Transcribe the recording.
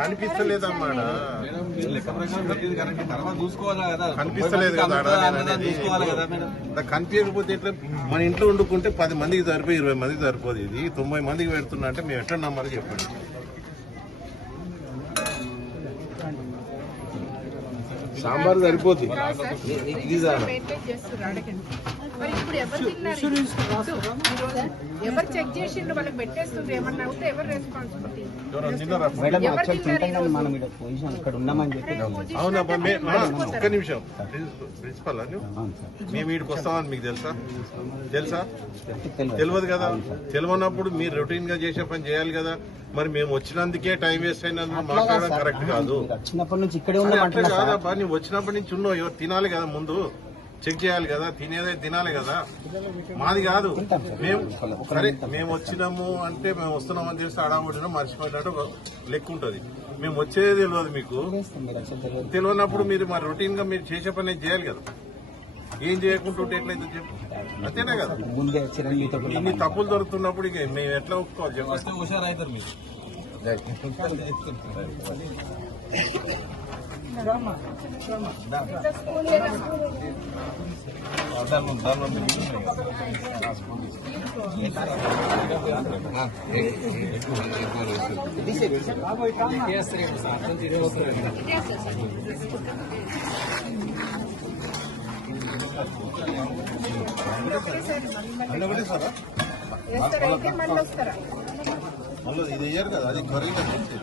కనిపిస్తలేదన్నమాట. కనిపిస్తలేదు కదా, కనిపించకపోతే ఎట్లా? మన ఇంట్లో వండుకుంటే 10 మందికి సరిపోయి 20 మందికి సరిపోదు. ఇది 90 మందికి పెడుతున్నా అంటే మేము ఎట్లా నమ్మాలి చెప్పండి. సాంబార్ సరిపోతుంది. ఎవరు చెక్ చేసిండు వాళ్ళకి పెట్టేస్తుండ్రు, ఏమన్నా అవుతే ఎవరు రెస్పాన్సిబిలిటీ? ఒక్క నిమిషం, ప్రిన్సిపల్ మేము వీడికి వస్తామని మీకు తెలుసా? తెలియదు కదా. తెలియనప్పుడు మీరు రొటీన్ గా చేసే పని చేయాలి కదా. మరి మేము వచ్చినందుకే టైం వేస్ట్ అయినందుకు మాట్లాడడం కరెక్ట్ కాదు. చిన్నప్పటి నుంచి ఇక్కడే కాదబ్బా, నువ్వు వచ్చినప్పటి నుంచి ఉన్నావు, ఎవరు తినాలి కదా, ముందు చెక్ చేయాలి కదా, తినేదే తినాలి కదా. మాది కాదు. మేము సరే మేము వచ్చినాము అంటే మేము వస్తున్నామని తెలిసి అడావుడినా మర్చిపోయినట్టు లెక్క ఉంటుంది. మేము వచ్చేది తెలియదు మీకు. తెలియనప్పుడు మీరు మరి రొటీన్ గా మీరు చేసే పని చేయాలి కదా. ఏం చేయకుంటుంటే ఎట్లయితే చెప్పు, అంతేనా కదా. ఇన్ని తప్పులు దొరుకుతున్నప్పుడు ఇక మేము ఎట్లా ఒప్పుకోవాలి చెప్పి హుషారు అవుతారు మీరు. మళ్ళీ ఇది వేయరు కదా, అది కర్రీగా కొంచెం